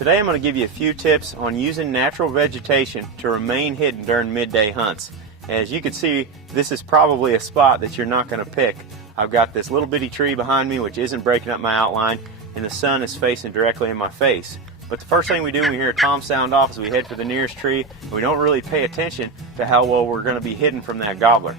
Today I'm going to give you a few tips on using natural vegetation to remain hidden during midday hunts. As you can see, this is probably a spot that you're not going to pick. I've got this little bitty tree behind me which isn't breaking up my outline, and the sun is facing directly in my face. But the first thing we do when we hear a tom sound off is we head for the nearest tree, and we don't really pay attention to how well we're going to be hidden from that gobbler.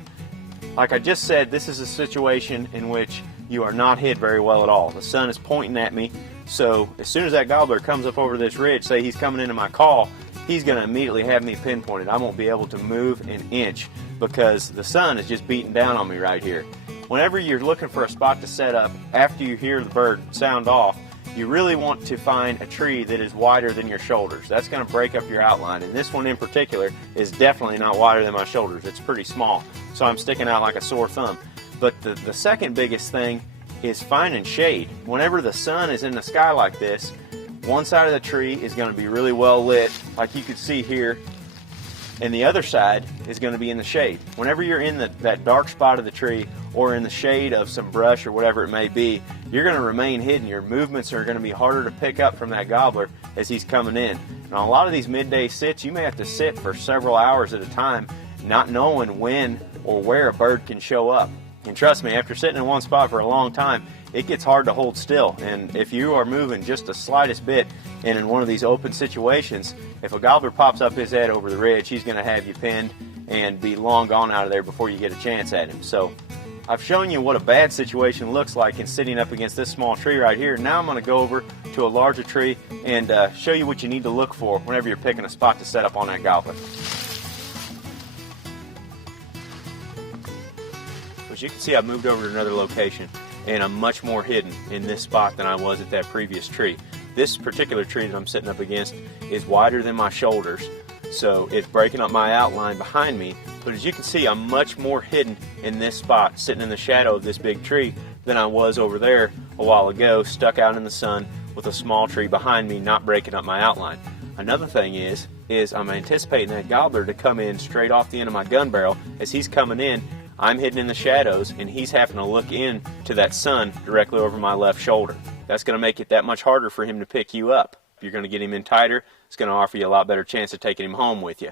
Like I just said, this is a situation in which you are not hid very well at all. The sun is pointing at me, so as soon as that gobbler comes up over this ridge, say he's coming into my call, he's going to immediately have me pinpointed. I won't be able to move an inch because the sun is just beating down on me right here. Whenever you're looking for a spot to set up after you hear the bird sound off, you really want to find a tree that is wider than your shoulders. That's going to break up your outline, and this one in particular is definitely not wider than my shoulders. It's pretty small, so I'm sticking out like a sore thumb. But the second biggest thing is finding shade. Whenever the sun is in the sky like this, one side of the tree is going to be really well lit, like you can see here, and the other side is going to be in the shade. Whenever you're in that dark spot of the tree or in the shade of some brush or whatever it may be, you're going to remain hidden. Your movements are going to be harder to pick up from that gobbler as he's coming in. And on a lot of these midday sits, you may have to sit for several hours at a time, not knowing when or where a bird can show up. And trust me, after sitting in one spot for a long time, it gets hard to hold still. And if you are moving just the slightest bit and in one of these open situations, if a gobbler pops up his head over the ridge, he's going to have you pinned and be long gone out of there before you get a chance at him. So I've shown you what a bad situation looks like in sitting up against this small tree right here. Now I'm going to go over to a larger tree and show you what you need to look for whenever you're picking a spot to set up on that gobbler. As you can see, I've moved over to another location, and I'm much more hidden in this spot than I was at that previous tree. This particular tree that I'm sitting up against is wider than my shoulders, so it's breaking up my outline behind me. But as you can see, I'm much more hidden in this spot, sitting in the shadow of this big tree, than I was over there a while ago, stuck out in the sun with a small tree behind me, not breaking up my outline. Another thing is I'm anticipating that gobbler to come in straight off the end of my gun barrel. As he's coming in, I'm hidden in the shadows, and he's having to look in to that sun directly over my left shoulder. That's going to make it that much harder for him to pick you up. If you're going to get him in tighter, it's going to offer you a lot better chance of taking him home with you.